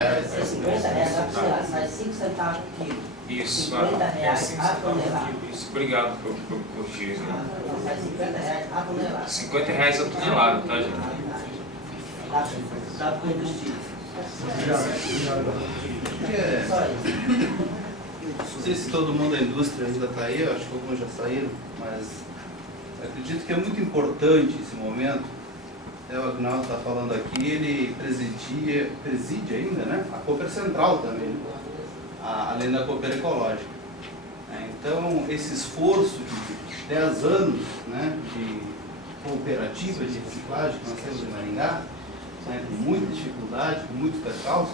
Sai 50 reais a tonelada, sai 5 centavos por quilo. Isso, 50 reais a tonelada. Isso, obrigado por corrigir isso. Então sai 50 reais a tonelada. 50 reais a tonelada, tá, gente? Dá para o combustível. Só isso. Não sei se todo mundo da indústria ainda está aí, eu acho que alguns já saíram, mas acredito que é muito importante esse momento. O Agnaldo está falando aqui, ele preside ainda, né? A Cooper Central também, além da Cooper Ecológica. Então, esse esforço de 10 anos, né, de cooperativa de reciclagem que nós temos em Maringá, né, com muita dificuldade, com muito percalço,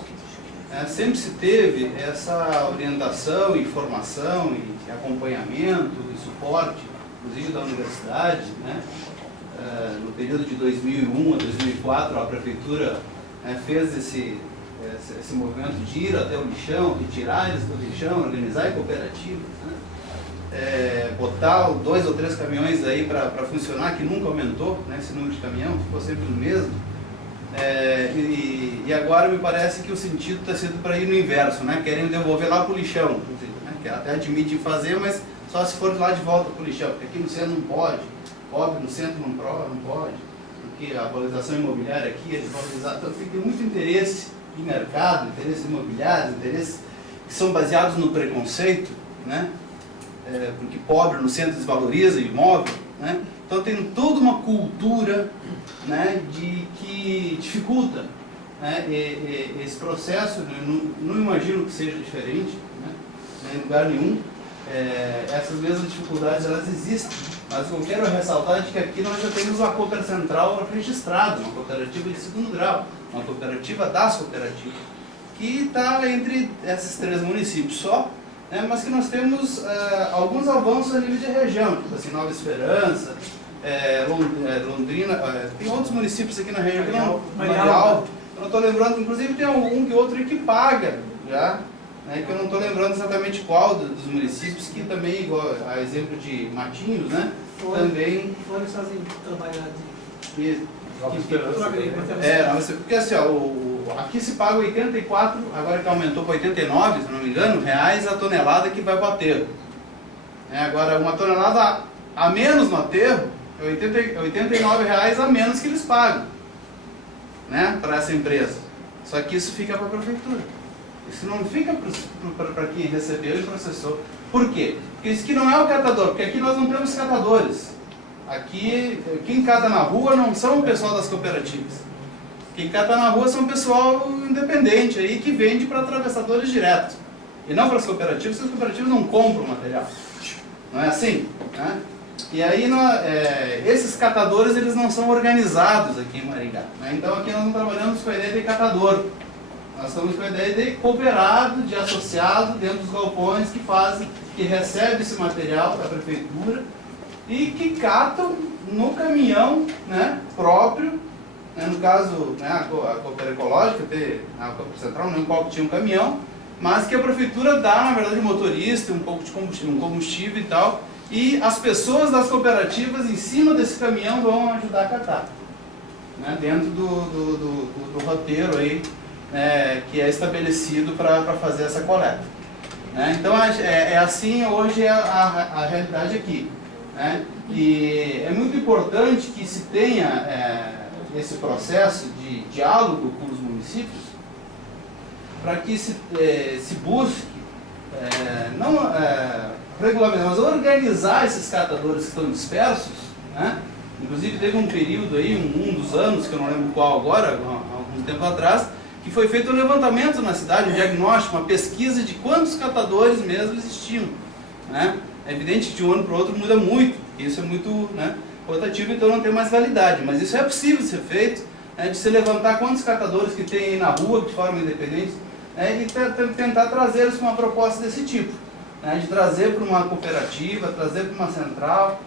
sempre se teve essa orientação, informação e acompanhamento e suporte, inclusive da universidade, né? No período de 2001 a 2004, a prefeitura fez esse movimento de ir até o lixão, retirar eles do lixão, organizar cooperativas, né? Botar 2 ou 3 caminhões aí para funcionar, que nunca aumentou, né, esse número de caminhão, ficou sempre o mesmo. E agora me parece que o sentido está sendo para ir no inverso, né? Querem devolver lá para o lixão, né? Que até admitem fazer, mas só se for lá de volta para o lixão, porque aqui no centro não pode, pobre no centro não pode, porque a valorização imobiliária aqui é desvalorizada, então tem muito interesse de mercado, interesses imobiliários, interesses que são baseados no preconceito, né? Porque pobre no centro desvaloriza imóvel, né? Então tem toda uma cultura, né, que dificulta, né, esse processo. Não imagino que seja diferente, né, em lugar nenhum. Essas mesmas dificuldades elas existem, mas o que eu quero ressaltar é que aqui nós já temos uma Cooper Central registrada, uma cooperativa de segundo grau, uma cooperativa das cooperativas, que está entre esses 3 municípios só, né, mas que nós temos alguns avanços a nível de região, tipo assim, Nova Esperança, Londrina, tem outros municípios aqui na região, Marial, eu não estou lembrando, inclusive tem um que outro aí que paga já, né, que eu não estou lembrando exatamente qual dos municípios, que também, igual a exemplo de Matinhos, né, também... Fora fazem trabalhar de... Porque assim, aqui se paga 84, agora que aumentou para 89, se não me engano, reais a tonelada que vai para o aterro. Agora, uma tonelada a menos no aterro, é 89 reais a menos que eles pagam, né, para essa empresa. Só que isso fica para a prefeitura. Isso não fica para quem recebeu e processou. Por quê? Porque isso aqui não é o catador, porque aqui nós não temos catadores. Aqui, quem cata na rua não são o pessoal das cooperativas. Quem cata na rua são o pessoal independente aí, que vende para atravessadores diretos. E não para as cooperativas, porque as cooperativas não compram material. Não é assim? Né? E aí, esses catadores eles não são organizados aqui em Maringá. Né? Então aqui nós não trabalhamos com a ideia de catador. Nós estamos com a ideia de cooperado, de associado dentro dos galpões que recebe esse material da prefeitura e que catam no caminhão, né, próprio, né, no caso, né, a Cooper Ecológica, a Cooper Central, não qual que tinha um caminhão, mas que a prefeitura dá, na verdade, motorista, um pouco de combustível e tal, e as pessoas das cooperativas em cima desse caminhão vão ajudar a catar, né, dentro do roteiro aí, que é estabelecido para fazer essa coleta. Né? Então assim hoje a realidade aqui. Né? E é muito importante que se tenha esse processo de diálogo com os municípios para que se busque não regulamentar, mas organizar esses catadores que estão dispersos. Né? Inclusive teve um período aí, um dos anos, que eu não lembro qual agora, há algum tempo atrás, que foi feito um levantamento na cidade, um diagnóstico, uma pesquisa de quantos catadores mesmo existiam. Né? É evidente que de um ano para o outro muda muito, isso é muito, né, rotativo, então não tem mais validade, mas isso é possível ser feito, né, de se levantar quantos catadores que tem aí na rua de forma independente, né, e tentar trazê-los com uma proposta desse tipo, né, de trazer para uma cooperativa, trazer para uma central.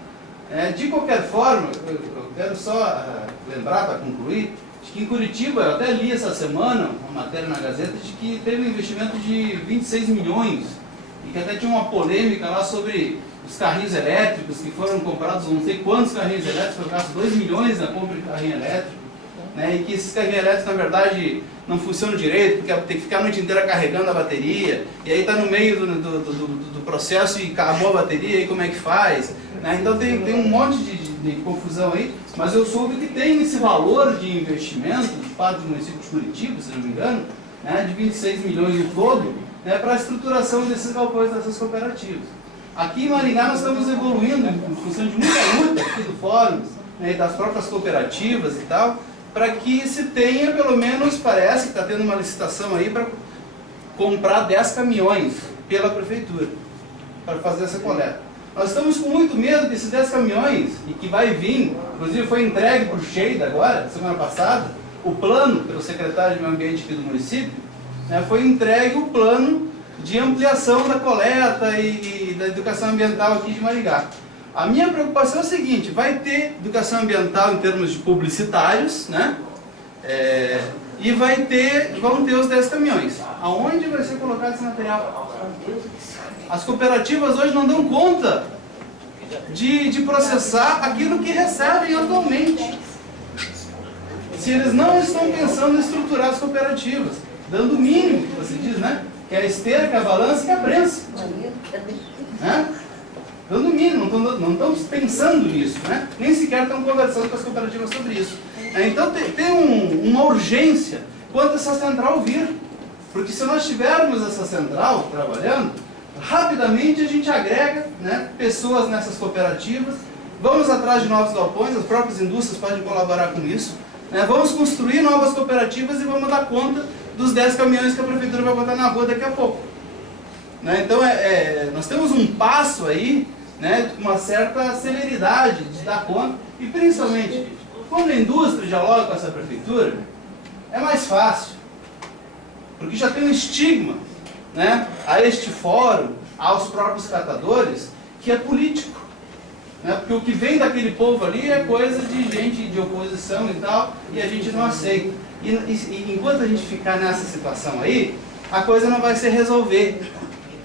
De qualquer forma, eu quero só lembrar para concluir, que em Curitiba, eu até li essa semana uma matéria na Gazeta de que teve um investimento de 26 milhões e que até tinha uma polêmica lá sobre os carrinhos elétricos que foram comprados, não sei quantos carrinhos elétricos, foram gastos 2 milhões na compra de carrinho elétrico. né, e que esses carrinhos elétricos, na verdade, não funcionam direito, porque tem que ficar a noite inteira carregando a bateria, e aí está no meio do processo e acabou a bateria, e como é que faz? Né? Então tem um monte de confusão aí, mas eu soube que tem esse valor de investimento de parte do município de Curitiba, se não me engano, né, de 26 milhões em todo, né, para a estruturação desses galpões dessas cooperativas. Aqui em Maringá nós estamos evoluindo em função de muita luta aqui do fórum, né, das próprias cooperativas e tal, para que se tenha, pelo menos, parece que está tendo uma licitação aí para comprar 10 caminhões pela prefeitura, para fazer essa coleta. Nós estamos com muito medo que esses 10 caminhões, e que vai vir, inclusive foi entregue para o Sheida agora, semana passada, o plano, pelo secretário de Meio Ambiente aqui do município, né, foi entregue o plano de ampliação da coleta e da educação ambiental aqui de Maringá. A minha preocupação é a seguinte: vai ter educação ambiental em termos de publicitários, né? E vão ter os 10 caminhões. Aonde vai ser colocado esse material? As cooperativas hoje não dão conta de processar aquilo que recebem atualmente. Se eles não estão pensando em estruturar as cooperativas, dando o mínimo, que você diz, né? Que é a esteira, que é a balança, que é a prensa. Né? Dando o mínimo, não estão pensando nisso, né? Nem sequer estão conversando com as cooperativas sobre isso. Então tem uma urgência quanto a essa central vir. Porque se nós tivermos essa central trabalhando, rapidamente a gente agrega, né, pessoas nessas cooperativas, vamos atrás de novos galpões, as próprias indústrias podem colaborar com isso, né, vamos construir novas cooperativas e vamos dar conta dos 10 caminhões que a prefeitura vai botar na rua daqui a pouco. Né, então nós temos um passo aí, né, com uma certa celeridade de dar conta, e principalmente, quando a indústria dialoga com essa prefeitura, é mais fácil, porque já tem um estigma, né, a este fórum, aos próprios catadores, que é político. Né, porque o que vem daquele povo ali é coisa de gente de oposição e tal, e a gente não aceita. E enquanto a gente ficar nessa situação aí, a coisa não vai se resolver.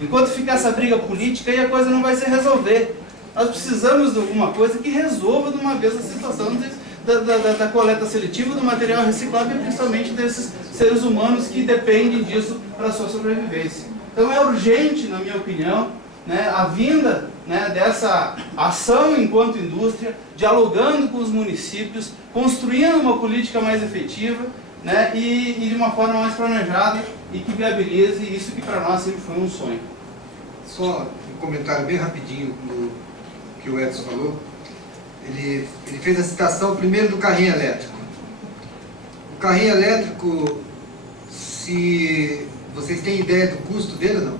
Enquanto ficar essa briga política, aí a coisa não vai se resolver. Nós precisamos de alguma coisa que resolva de uma vez a situação da coleta seletiva do material reciclável, e principalmente desses seres humanos que dependem disso para a sua sobrevivência. Então é urgente, na minha opinião, né, a vinda, né, dessa ação enquanto indústria, dialogando com os municípios, construindo uma política mais efetiva, né, e de uma forma mais planejada e que viabilize isso que para nós sempre foi um sonho. Só um comentário bem rapidinho do que o Edson falou. Ele fez a citação primeiro do carrinho elétrico. O carrinho elétrico, se vocês têm ideia do custo dele ou não?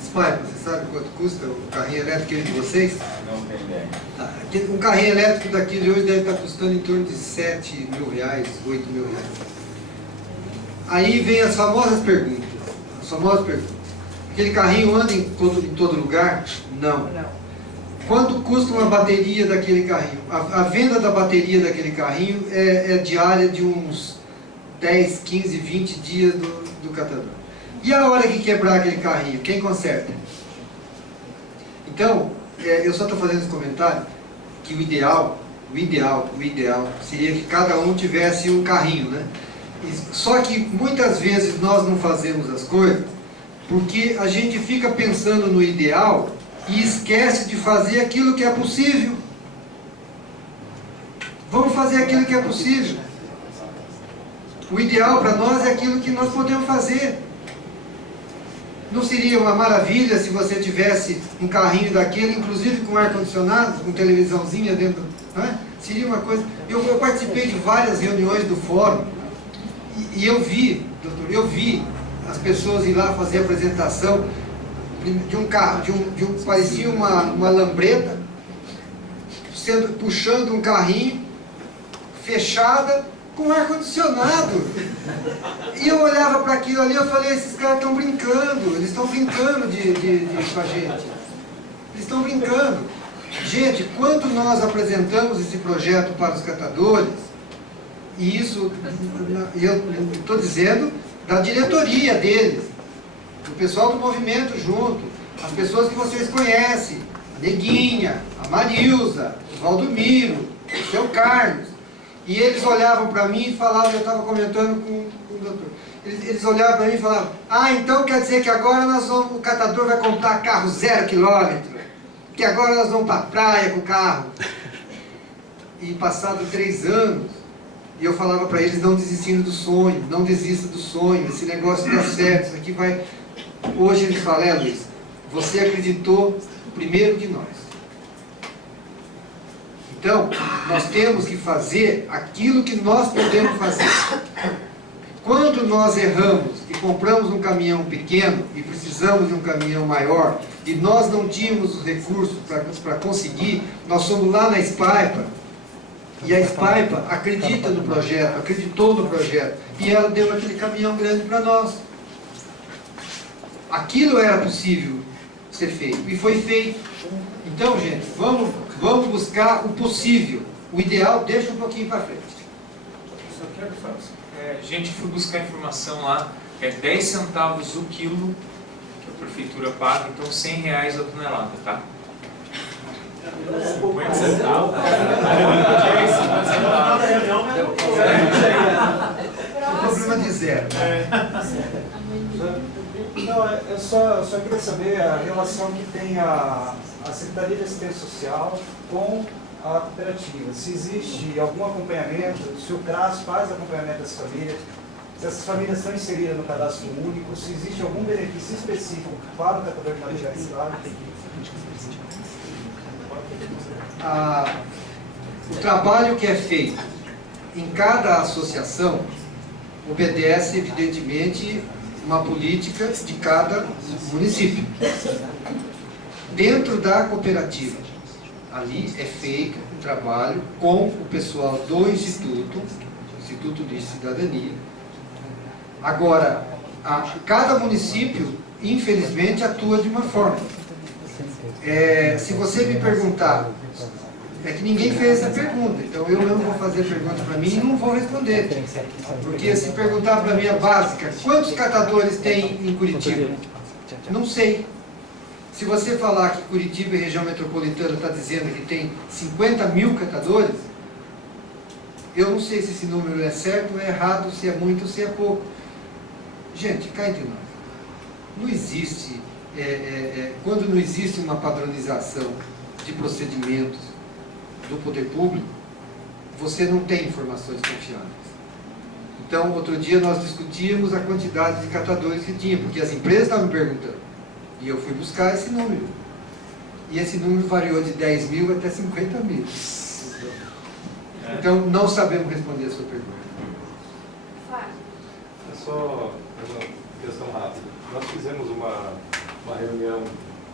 Spy, você sabe quanto custa o carrinho elétrico de vocês? Não tem ideia. Um carrinho elétrico daquele hoje deve estar custando em torno de 7 mil reais, 8 mil reais. Aí vem as famosas perguntas. Aquele carrinho anda em todo lugar? Não. Quanto custa uma bateria daquele carrinho? A venda da bateria daquele carrinho é diária de uns 10, 15, 20 dias do catador. E a hora que quebrar aquele carrinho, quem conserta? Então, eu só estou fazendo esse comentário que o ideal seria que cada um tivesse um carrinho, né? Só que muitas vezes nós não fazemos as coisas porque a gente fica pensando no ideal e esquece de fazer aquilo que é possível. Vamos fazer aquilo que é possível. O ideal para nós é aquilo que nós podemos fazer. Não seria uma maravilha se você tivesse um carrinho daquele, inclusive com ar-condicionado, com televisãozinha dentro, não é? Seria uma coisa... Eu participei de várias reuniões do fórum e eu vi, doutor, as pessoas ir lá fazer a apresentação de um carro, parecia uma lambreta, puxando um carrinho, fechada, com ar-condicionado. E eu olhava para aquilo ali e eu falei, esses caras estão brincando, eles estão brincando com a gente. Eles estão brincando. Gente, quando nós apresentamos esse projeto para os catadores, e isso, eu estou dizendo, da diretoria deles, o pessoal do movimento junto, as pessoas que vocês conhecem, a Neguinha, a Marilza, o Valdomiro, o seu Carlos. E eles olhavam para mim e falavam, eu estava comentando com o doutor, eles olhavam para mim e falavam, ah, então quer dizer que agora o catador vai comprar carro 0 quilômetro, que agora nós vamos para a praia com o carro. E passado 3 anos, e eu falava para eles, não desistindo do sonho, não desista do sonho, esse negócio dá certo, isso aqui vai... Hoje eles falam, Luiz, você acreditou primeiro que nós. Então, nós temos que fazer aquilo que nós podemos fazer. Quando nós erramos e compramos um caminhão pequeno e precisamos de um caminhão maior e nós não tínhamos os recursos para conseguir, nós fomos lá na Spaipa e a Spaipa acredita no projeto, acreditou no projeto e ela deu aquele caminhão grande para nós. Aquilo era possível ser feito e foi feito. Então, gente, vamos buscar o possível. O ideal deixa um pouquinho para frente. Só quero falar. A gente foi buscar informação lá, é 10 centavos o quilo que a prefeitura paga, então R$100 a tonelada, tá? 50 centavos. O problema de zero. Não, eu só queria saber a relação que tem a Secretaria de Assistência Social com a cooperativa. Se existe algum acompanhamento, se o CRAS faz acompanhamento dessas famílias, se essas famílias estão inseridas no cadastro único, se existe algum benefício específico para o catador de material reciclável. O trabalho que é feito em cada associação obedece, evidentemente, uma política de cada município. Dentro da cooperativa, ali é feito um trabalho com o pessoal do Instituto de Cidadania. Agora, cada município, infelizmente, atua de uma forma. Se você me perguntar, é que ninguém fez essa pergunta, então eu não vou fazer pergunta para mim e não vou responder. Porque se perguntar para mim a básica, quantos catadores tem em Curitiba? Não sei. Se você falar que Curitiba e região metropolitana está dizendo que tem 50 mil catadores, eu não sei se esse número é certo ou é errado, se é muito ou se é pouco. Gente, cá entre nós. Não existe, quando não existe uma padronização de procedimentos do poder público, você não tem informações confiáveis. Então, outro dia nós discutíamos a quantidade de catadores que tinha, porque as empresas estavam me perguntando. E eu fui buscar esse número. E esse número variou de 10 mil até 50 mil. Então, não sabemos responder a sua pergunta. É só uma questão rápida. Nós fizemos uma reunião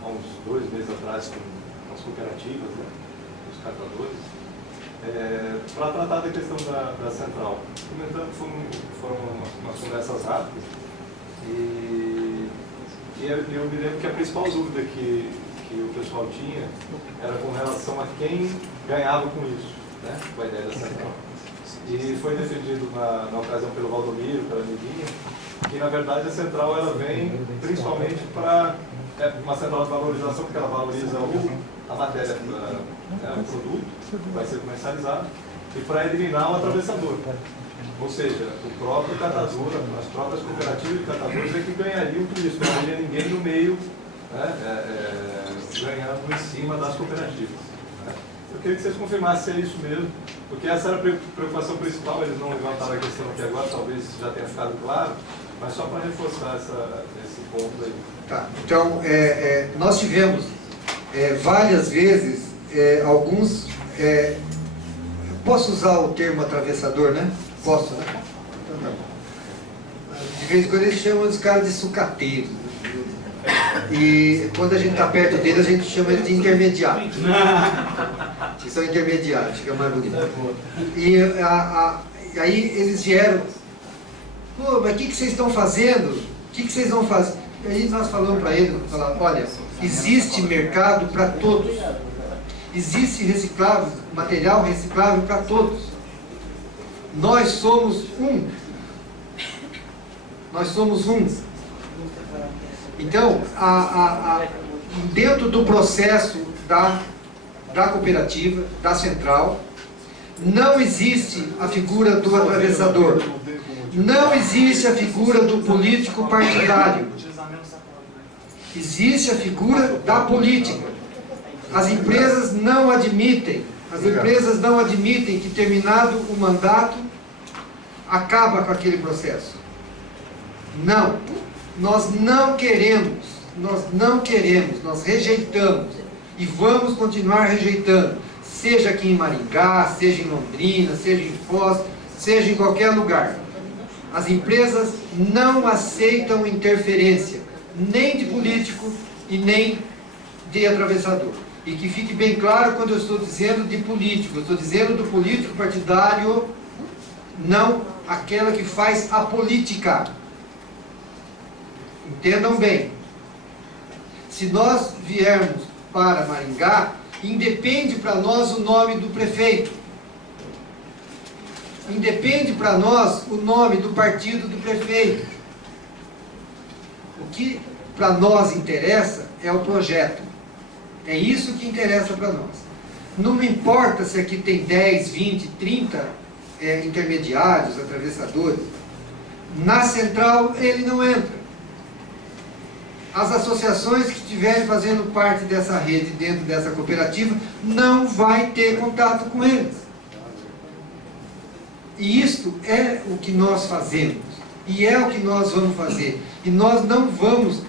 há uns 2 meses atrás com as cooperativas, né, os catadores, para tratar da questão da central. Comentando, foram umas conversas rápidas e eu me lembro que a principal dúvida que o pessoal tinha era com relação a quem ganhava com isso, né, com a ideia da central. E foi defendido na ocasião pelo Valdomiro, pela Nidinha, que na verdade a central ela vem principalmente para uma central de valorização, porque ela valoriza a matéria, o produto que vai ser comercializado, e para eliminar o atravessador. Ou seja, o próprio catador, as próprias cooperativas de catadores é que ganhariam com isso, não haveria ninguém no meio, né, ganhando em cima das cooperativas. Né. Eu queria que vocês confirmassem se é isso mesmo, porque essa era a preocupação principal, eles não levantaram a questão aqui agora, talvez já tenha ficado claro, mas só para reforçar esse ponto aí. Tá, então, nós tivemos várias vezes alguns... posso usar o termo atravessador, né? Posso, né? Então tá bom. De vez em quando eles chamam os caras de sucateiros. E quando a gente está perto dele, a gente chama ele de intermediário. Que são intermediários, fica mais bonito. E aí eles vieram, pô, mas o que vocês estão fazendo? O que vocês vão fazer? E aí nós falamos para eles, olha, existe mercado para todos. Existe material reciclável para todos. Nós somos um. Nós somos um. Então, dentro do processo da cooperativa, da central, Não existe a figura do atravessador. Não existe a figura do político partidário. Existe a figura da política. As empresas não admitem que, terminado o mandato, acaba com aquele processo. Não. Nós não queremos, nós rejeitamos e vamos continuar rejeitando, seja aqui em Maringá, seja em Londrina, seja em Foz, seja em qualquer lugar. As empresas não aceitam interferência, nem de político e nem de atravessador. E que fique bem claro quando eu estou dizendo de político, eu estou dizendo do político partidário, não aquela que faz a política. Entendam bem. Se nós viermos para Maringá, independe para nós o nome do prefeito. Independe para nós o nome do partido do prefeito. O que para nós interessa é o projeto. É isso que interessa para nós. Não me importa se aqui tem 10, 20, 30 intermediários, atravessadores. Na central ele não entra. As associações que estiverem fazendo parte dessa rede, dentro dessa cooperativa, não vai ter contato com eles. E isto é o que nós fazemos. E é o que nós vamos fazer. E nós não vamos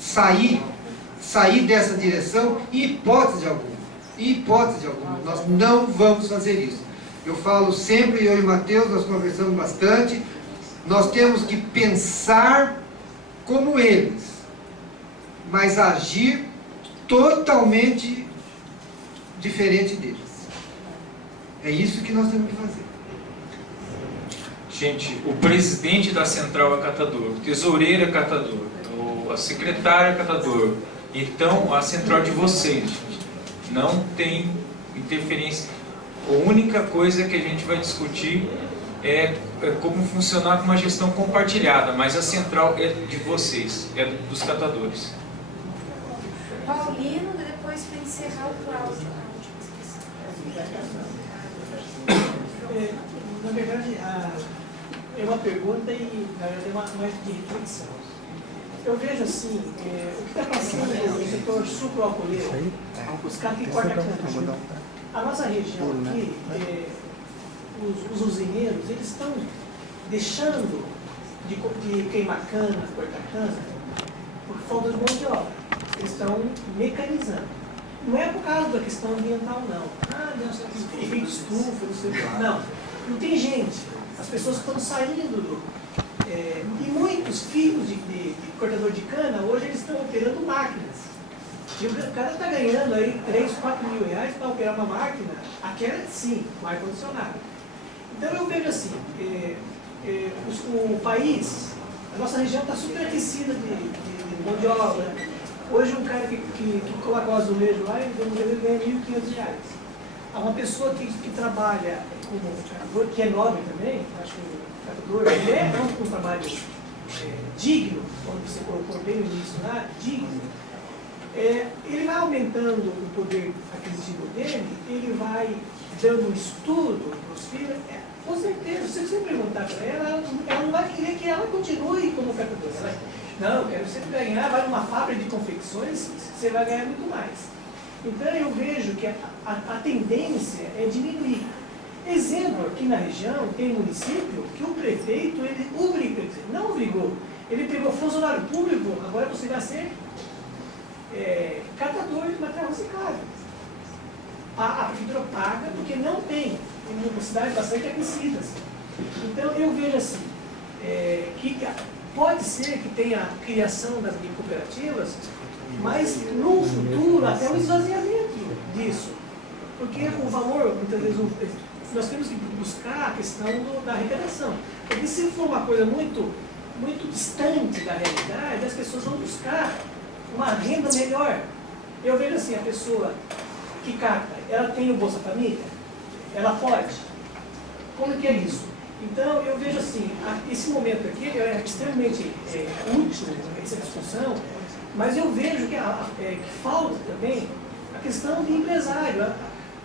sair dessa direção em hipótese alguma. Em hipótese alguma. Nós não vamos fazer isso. Eu falo sempre, eu e Matheus, nós conversamos bastante, nós temos que pensar como eles, mas agir totalmente diferente deles. É isso que nós temos que fazer. Gente, o presidente da central é catador, o tesoureiro é catador, a secretária é catador. Então, a central de vocês, gente, não tem interferência. A única coisa que a gente vai discutir é como funcionar com uma gestão compartilhada, mas a central é de vocês, é dos catadores. Paulino, depois para encerrar o Cláudio. Na verdade, é uma pergunta e na verdade é mais de reflexão. Eu vejo assim, o que está passando no setor sucroalcooleiro, os caras que cortam cana. A nossa região aqui, os usineiros, eles estão deixando de queimar cana, cortar cana, por falta de mão de obra. Eles estão mecanizando. Não é por causa da questão ambiental, não. Efeito estufa, não sei o que. Não, não tem gente. As pessoas estão saindo e muitos filhos de cortador de cana, hoje eles estão operando máquinas. E o cara está ganhando aí 3, 4 mil reais para operar uma máquina, aquela sim, com ar-condicionado. Então eu vejo assim, o país, a nossa região está superaquecida de mão de obra. Hoje um cara que coloca o azulejo lá, ele ganha R$1.500. Há uma pessoa que trabalha como catador, que é nobre também, acho que o catador é um trabalho digno, como você colocou bem no início lá, digno. Ele vai aumentando o poder aquisitivo dele, ele vai dando um estudo para os filhos. Com certeza, se você perguntar para ela, ela não vai querer que ela continue como catadora. Não, eu quero sempre ganhar, vai numa fábrica de confecções, você vai ganhar muito mais. Então eu vejo que a tendência é diminuir. Exemplo, aqui na região tem município que o prefeito, ele obriga, não obrigou, ele pegou funcionário público, agora você vai ser catador de material reciclável. A prefeitura paga porque não tem cidades bastante aquecidas. Então eu vejo assim, que pode ser que tenha a criação das cooperativas, mas no futuro até o esvaziamento disso. Porque o valor, muitas vezes, nós temos que buscar a questão da arrecadação. Porque se for uma coisa muito distante da realidade, as pessoas vão buscar uma renda melhor. Eu vejo assim, a pessoa que cata, ela tem o Bolsa Família? Ela pode? Como que é isso? Então, eu vejo assim, esse momento aqui é extremamente útil, essa discussão, mas eu vejo que falta também a questão de empresário.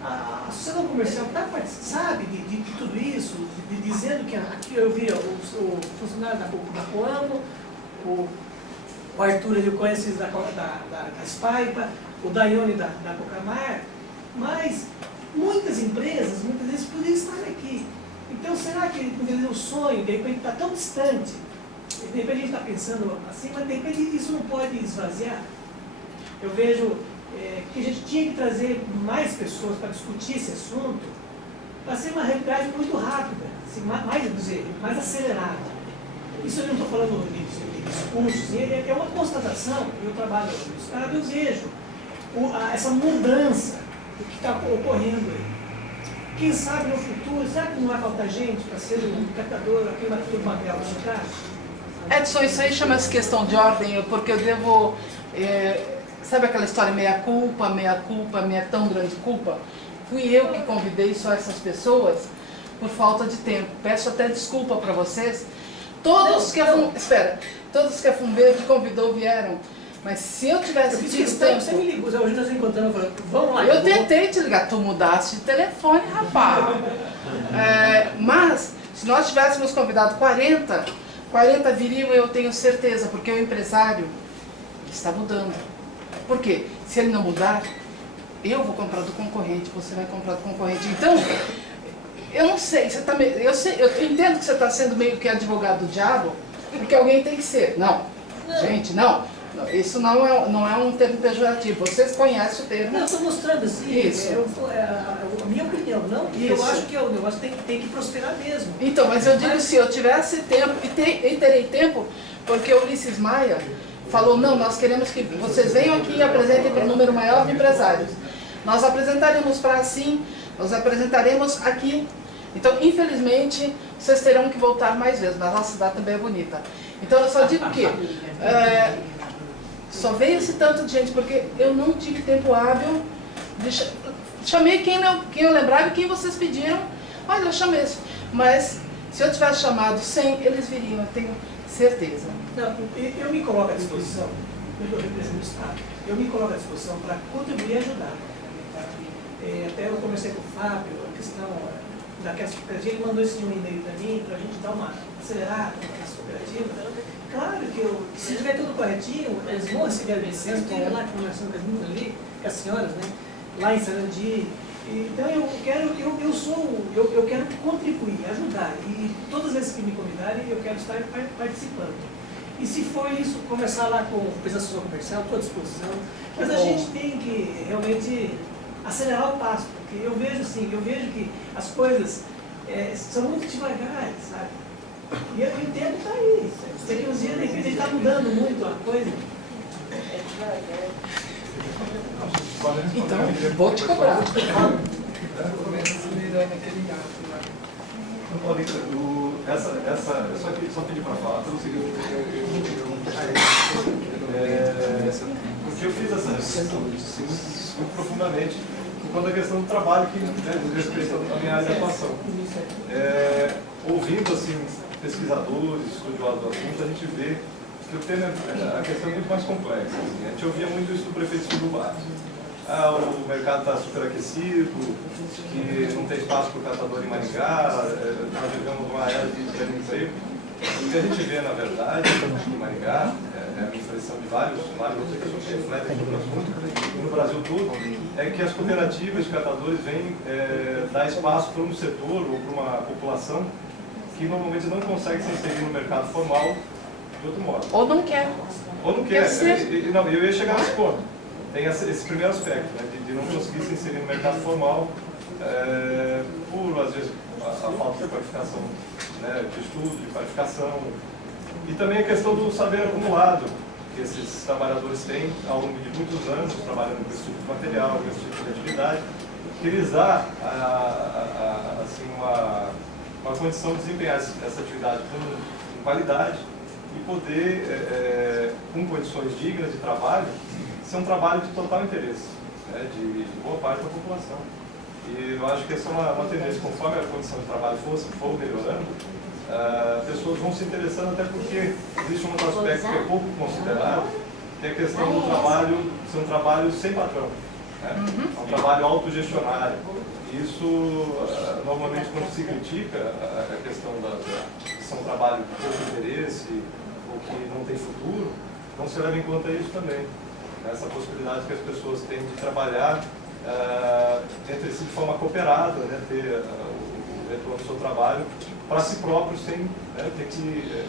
A sociedade comercial sabe de tudo isso, dizendo que aqui eu vi o funcionário da Coamo, o Arthur ele conhece da Spaipa, o Daione da Cocamar, mas muitas empresas, muitas vezes poderiam estar aqui. Então será que o sonho, de repente, está tão distante, de repente a gente está pensando assim, mas de repente isso não pode esvaziar? Eu vejo que a gente tinha que trazer mais pessoas para discutir esse assunto, para ser uma realidade muito rápida, assim, mais acelerada. Isso eu não estou falando de discursos, é uma constatação. Eu trabalho no Estado, eu vejo essa mudança do que está ocorrendo aí. Quem sabe no futuro, será que não vai faltar gente para ser um catador, aquele batedor de material no carro? Edson, isso aí chama-se questão de ordem, porque eu devo... sabe aquela história meia culpa, minha tão grande culpa? Fui eu que convidei só essas pessoas por falta de tempo. Peço até desculpa para vocês. Todos que a Fumbeverde convidou vieram. Mas se eu tivesse tido tempo... Você me ligou, hoje nós encontramos, falando, vamos lá. Eu tentei te ligar, tu mudaste de telefone, rapaz. Mas, se nós tivéssemos convidado 40 viriam, eu tenho certeza, porque o empresário está mudando. Por quê? Se ele não mudar, eu vou comprar do concorrente, você vai comprar do concorrente. Então, eu não sei, você tá eu entendo que você está sendo meio que advogado do diabo, porque alguém tem que ser. Não, gente, não. Isso não é um termo pejorativo. Vocês conhecem o termo. Não, eu estou mostrando assim, isso. A minha opinião, não? Isso. Eu acho que o negócio tem que prosperar mesmo. Então, mas eu digo, se eu tivesse tempo, e terei tempo, porque o Ulisses Maia falou, não, nós queremos que vocês venham aqui e apresentem para um número maior de empresários. Nós apresentaremos para assim, nós apresentaremos aqui. Então, infelizmente, vocês terão que voltar mais vezes, mas a cidade também é bonita. Então, eu só digo que só veio esse tanto de gente, porque eu não tive tempo hábil de... Chamei quem eu lembrava e quem vocês pediram, olha, eu chamei isso. Mas, se eu tivesse chamado 100, eles viriam, eu tenho certeza. Não, eu me coloco à disposição, eu represento o Estado, eu me coloco à disposição para contribuir e ajudar. Até eu conversei com o Fábio, a questão daquelas cooperativas, ele mandou esse e-mail para mim, para a gente dar uma acelerada nas cooperativas. Claro que se tiver tudo corretinho, eles vão receber a licença, estou lá conversando com as meninas ali, com as senhoras, né, lá em Sarandi. Então eu quero contribuir, ajudar, e todas as vezes que me convidarem eu quero estar participando. E se for isso, conversar lá com o presidente da associação comercial, estou à disposição, mas a gente tem que realmente acelerar o passo, porque eu vejo que as coisas são muito devagares, sabe? E o tempo está aí, daqui uns dias de repente está mudando muito a coisa. Então, vou te cobrar. Eu só pedi para falar pelo seguinte, porque eu fiz essa reflexão muito profundamente quanto à questão do trabalho que diz respeito à minha área de atuação. Ouvindo assim, pesquisadores, estudiosos do assunto, a gente vê que o tema, a questão é muito mais complexa. Assim. A gente ouvia muito isso do prefeito Silvio. O mercado está superaquecido, que não tem espaço para o catador em Maringá, nós vivemos uma era de emprego. O que a gente vê, na verdade, em Maringá, é a impressão de vários outros pessoas que refletem sobre o assunto, no Brasil todo, é que as cooperativas de catadores vêm dar espaço para um setor ou para uma população que normalmente não consegue se inserir no mercado formal de outro modo. Ou não quer. Ou não quer. Não, eu ia chegar nesse ponto. Tem esse primeiro aspecto, né, de não conseguir se inserir no mercado formal por, às vezes, a falta de qualificação, né, de estudo, de qualificação. E também a questão do saber acumulado que esses trabalhadores têm ao longo de muitos anos, trabalhando com esse tipo de material, com esse tipo de atividade, que lhes dá assim, uma condição de desempenhar essa atividade com qualidade e poder, com condições dignas de trabalho, ser um trabalho de total interesse, né, de boa parte da população. E eu acho que essa é uma tendência, conforme a condição de trabalho for melhorando, pessoas vão se interessando, até porque existe um outro aspecto que é pouco considerado, que é a questão do trabalho ser um trabalho sem patrão. né? É um trabalho autogestionário. Isso, normalmente, quando se critica a questão que são trabalho de pouco interesse ou que não tem futuro, não se leva em conta isso também. Essa possibilidade que as pessoas têm de trabalhar entre si de forma cooperada, né? Ter o retorno do seu trabalho para si próprio, sem ter que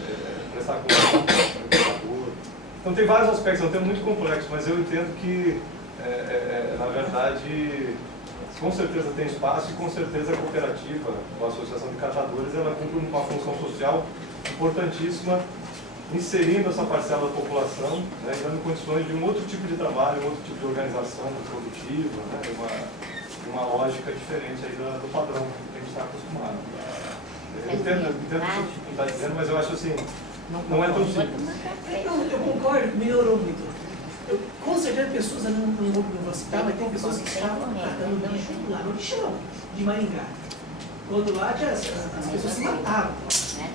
prestar conta ao empregador. Então tem vários aspectos, é um tema muito complexo, mas eu entendo que, na verdade, com certeza tem espaço e com certeza a cooperativa, a Associação de Catadores, ela cumpre uma função social importantíssima, inserindo essa parcela da população, né, e dando condições de um outro tipo de trabalho, um outro tipo de organização produtiva, né, uma lógica diferente aí do padrão que a gente está acostumado. Eu entendo o que você está dizendo, mas eu acho assim, não é tão simples. Eu concordo, melhorou muito. Com certeza pessoas, eu não vou citar, mas tem pessoas que estavam catando lixo lá no lixão de Maringá. Quando lá as pessoas se matavam.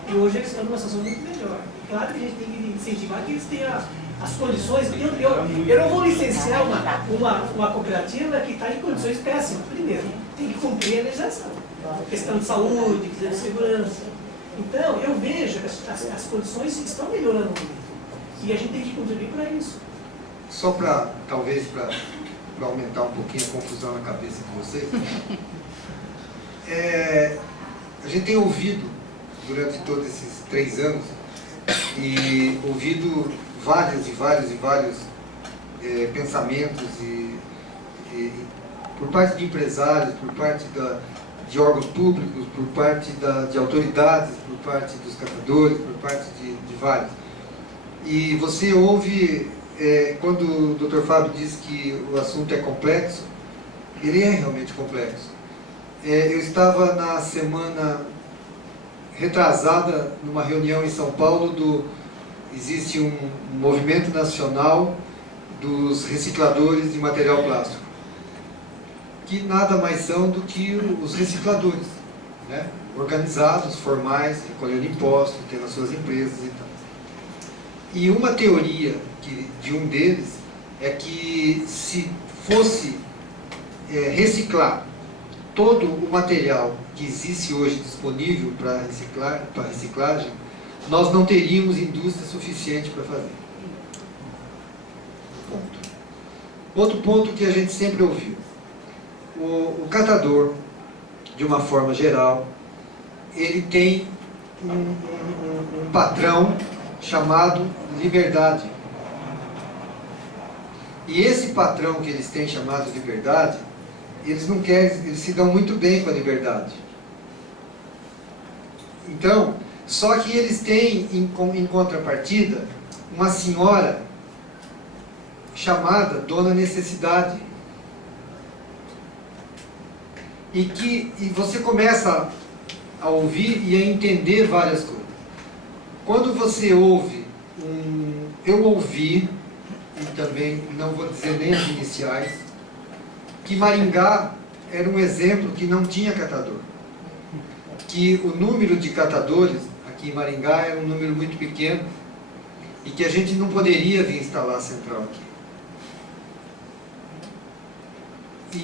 E hoje eles estão numa situação muito melhor. Claro que a gente tem que incentivar que eles tenham as condições. Eu não vou licenciar uma cooperativa que está em condições péssimas. Primeiro, tem que cumprir a legislação. Questão de saúde, questão de segurança. Então, eu vejo que as condições estão melhorando muito. E a gente tem que contribuir para isso. Só para, talvez, para aumentar um pouquinho a confusão na cabeça de vocês, a gente tem ouvido, durante todos esses 3 anos, e ouvido vários pensamentos por parte de empresários, por parte de órgãos públicos, por parte de autoridades, por parte dos catadores, por parte de vários. E você ouve... quando o Dr. Fábio diz que o assunto é complexo, ele é realmente complexo. Eu estava na semana retrasada numa reunião em São Paulo existe um movimento nacional dos recicladores de material plástico, que nada mais são do que os recicladores, né? Organizados, formais, recolhendo impostos, tendo as suas empresas e tal. E uma teoria de um deles é que se fosse reciclar todo o material que existe hoje disponível para reciclagem, nós não teríamos indústria suficiente para fazer. Ponto. Outro ponto que a gente sempre ouviu. O catador, de uma forma geral, ele tem um patrão chamado liberdade. E esse patrão que eles têm chamado liberdade, eles não querem, eles se dão muito bem com a liberdade. Então, só que eles têm em contrapartida uma senhora chamada Dona Necessidade. E você começa a ouvir e a entender várias coisas. Quando você ouve, eu ouvi, e também não vou dizer nem as iniciais, que Maringá era um exemplo que não tinha catador. Que o número de catadores aqui em Maringá era um número muito pequeno e que a gente não poderia vir instalar a central aqui.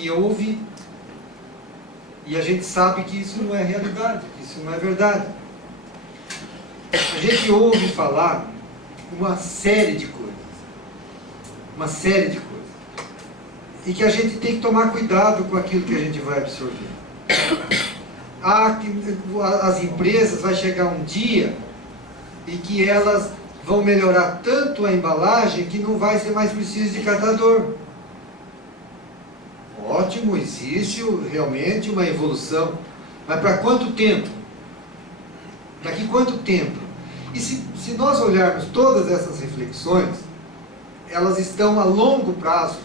E houve, e a gente sabe que isso não é realidade, que isso não é verdade. A gente ouve falar uma série de coisas. Uma série de coisas. E que a gente tem que tomar cuidado com aquilo que a gente vai absorver. As empresas vai chegar um dia em que elas vão melhorar tanto a embalagem que não vai ser mais preciso de catador. Ótimo, existe realmente uma evolução. Mas para quanto tempo? Daqui quanto tempo? E se nós olharmos todas essas reflexões, elas estão a longo prazo.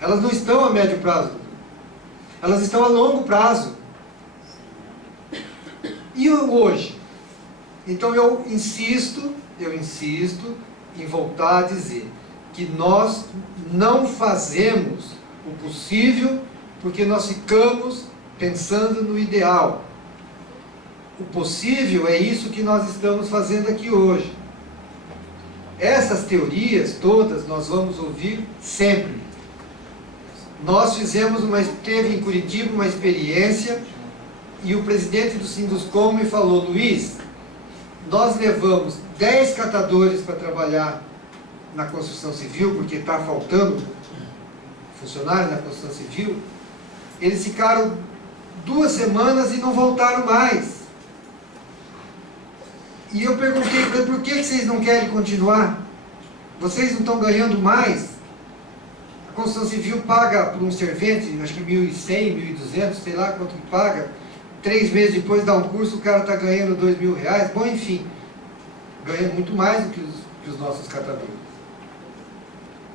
Elas não estão a médio prazo. Elas estão a longo prazo. E hoje? Então eu insisto em voltar a dizer que nós não fazemos o possível porque nós ficamos pensando no ideal. O possível é isso que nós estamos fazendo aqui hoje. Essas teorias todas nós vamos ouvir sempre. Nós teve em Curitiba uma experiência e o presidente do Sinduscom me falou: Luiz, nós levamos 10 catadores para trabalhar na construção civil, porque está faltando funcionários na construção civil. Eles ficaram 2 semanas e não voltaram mais. E eu perguntei para ele: por que vocês não querem continuar? Vocês não estão ganhando mais? A construção civil paga por um servente, acho que 1.100, 1.200, sei lá quanto que paga. 3 meses depois dá um curso, o cara está ganhando R$2.000. Bom, enfim, ganha muito mais do que os nossos catadores.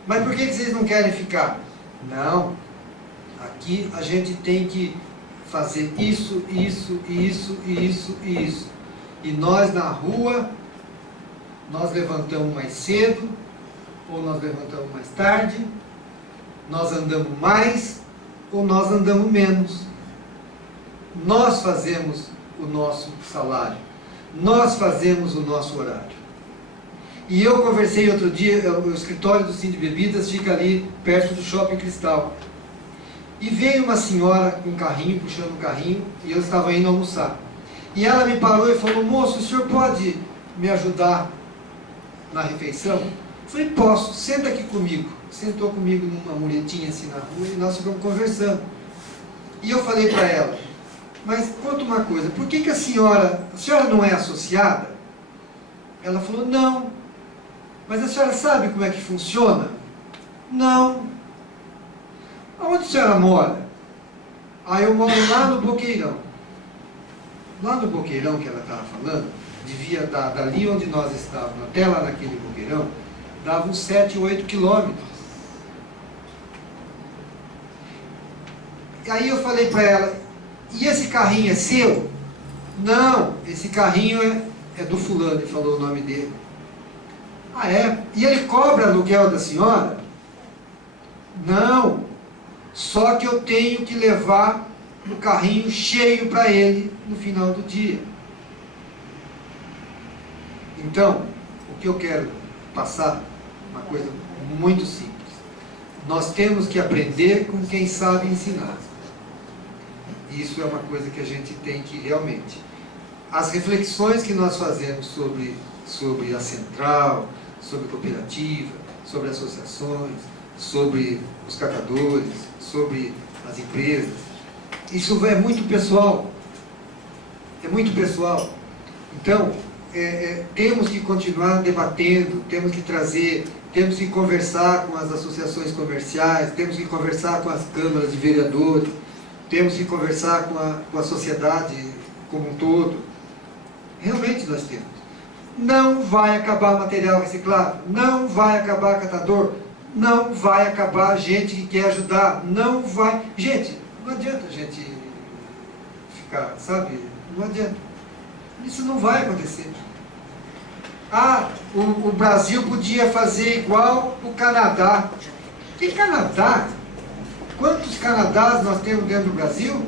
Mas por que vocês não querem ficar? Não, aqui a gente tem que fazer isso, isso, isso, isso e isso. E nós na rua, nós levantamos mais cedo, ou nós levantamos mais tarde, nós andamos mais, ou nós andamos menos. Nós fazemos o nosso salário, nós fazemos o nosso horário. E eu conversei outro dia, o escritório do Cine Bebidas fica ali perto do Shopping Cristal. E veio uma senhora com um carrinho, puxando um carrinho, e eu estava indo almoçar. E ela me parou e falou: moço, o senhor pode me ajudar na refeição? Eu falei: posso, senta aqui comigo. Sentou comigo numa muretinha assim na rua e nós ficamos conversando. E eu falei para ela: mas conta uma coisa, por que a senhora não é associada? Ela falou: não. Mas a senhora sabe como é que funciona? Não. Aonde a senhora mora? Eu moro lá no Boqueirão. Lá no Boqueirão que ela estava falando, devia dar dali onde nós estávamos, até lá naquele Boqueirão, dava uns 7 ou 8 quilômetros. Aí eu falei para ela: e esse carrinho é seu? Não, esse carrinho é do fulano, ele falou o nome dele. Ah, é? E ele cobra aluguel da senhora? Não, só que eu tenho que levar o carrinho cheio para ele no final do dia. Então, o que eu quero passar, uma coisa muito simples. Nós temos que aprender com quem sabe ensinar. Isso é uma coisa que a gente tem que realmente... As reflexões que nós fazemos sobre a central, sobre cooperativa, sobre associações, sobre os catadores, sobre as empresas, isso é muito pessoal. É muito pessoal. Então, temos que continuar debatendo, temos que trazer, temos que conversar com as associações comerciais, temos que conversar com as câmaras de vereadores, temos que conversar com a sociedade como um todo. Realmente nós temos. Não vai acabar material reciclado, não vai acabar catador, não vai acabar gente que quer ajudar, não vai... Gente, não adianta a gente ficar, sabe? Não adianta. Isso não vai acontecer. O Brasil podia fazer igual o Canadá. Que Canadá? Quantos Canadás nós temos dentro do Brasil?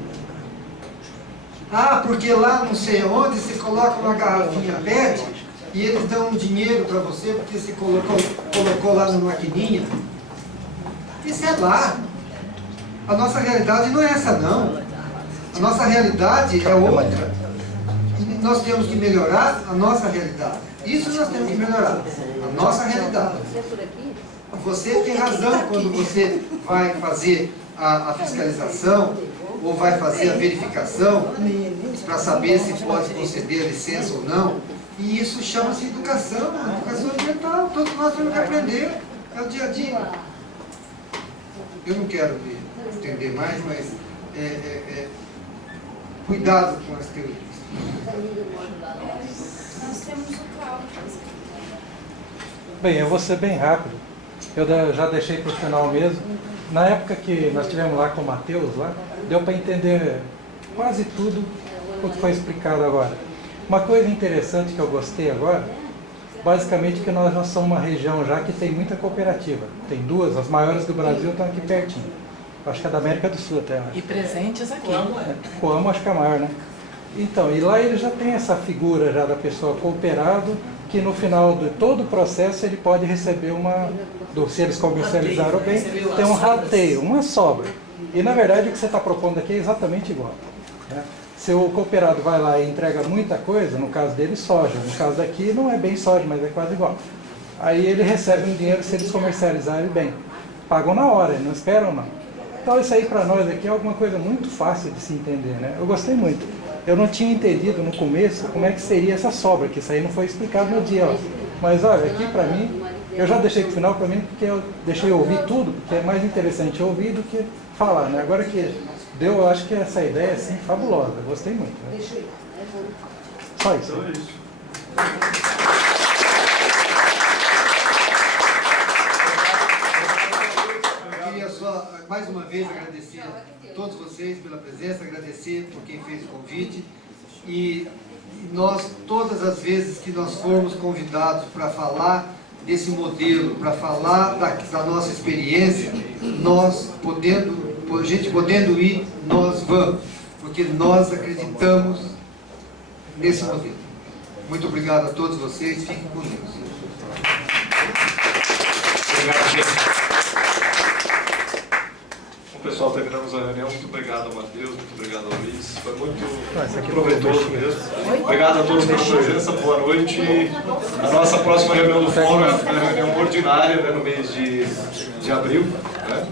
Porque lá não sei onde você coloca uma garrafinha PET e eles dão um dinheiro para você porque você colocou lá na maquininha. Isso é lá. A nossa realidade não é essa não. A nossa realidade é outra. E nós temos que melhorar a nossa realidade. Isso nós temos que melhorar. A nossa realidade. Você tem razão quando você vai fazer a fiscalização ou vai fazer a verificação para saber se pode conceder a licença ou não. E isso chama-se educação ambiental. Todos nós temos que aprender. É o dia a dia. Eu não quero me entender mais, mas cuidado com as teorias. Nós temos o Cláudio. Bem, eu vou ser bem rápido. Eu já deixei para o final mesmo. Na época que nós estivemos lá com o Matheus, deu para entender quase tudo o que foi explicado agora. Uma coisa interessante que eu gostei agora, basicamente que nós somos uma região já que tem muita cooperativa. Tem 2, as maiores do Brasil estão aqui pertinho. Acho que é da América do Sul até. E presentes aqui. Coamo acho que é a maior, né? Então, e lá ele já tem essa figura já da pessoa cooperado, que no final de todo o processo ele pode receber se eles comercializaram bem, tem um rateio, uma sobra. E na verdade o que você está propondo aqui é exatamente igual, né? Se o cooperado vai lá e entrega muita coisa, no caso dele soja, no caso daqui não é bem soja, mas é quase igual. Aí ele recebe um dinheiro se eles comercializarem bem. Pagam na hora, não esperam não. Então isso aí para nós aqui é alguma coisa muito fácil de se entender, né? Eu gostei muito. Eu não tinha entendido no começo como é que seria essa sobra, que isso aí não foi explicado no dia, ó. Mas olha, aqui para mim, eu já deixei para o final para mim, porque eu deixei ouvir tudo, porque é mais interessante ouvir do que falar, né? Agora que deu, eu acho que essa ideia é assim, fabulosa. Eu gostei muito. Né? Só isso. Então é isso. Eu queria só, mais uma vez, agradecer a todos vocês pela presença, agradecer por quem fez o convite. E nós, todas as vezes que nós formos convidados para falar desse modelo, para falar da nossa experiência, nós a gente podendo ir, nós vamos, porque nós acreditamos nesse modelo. Muito obrigado a todos vocês, fiquem com Deus. Obrigado, gente. Bom, pessoal, terminamos a reunião. Muito obrigado ao Matheus, muito obrigado ao Luiz. Foi muito proveitoso mesmo. Obrigado a todos pela presença, boa noite. A nossa próxima reunião do fórum é a reunião ordinária, né, no mês de abril. Né?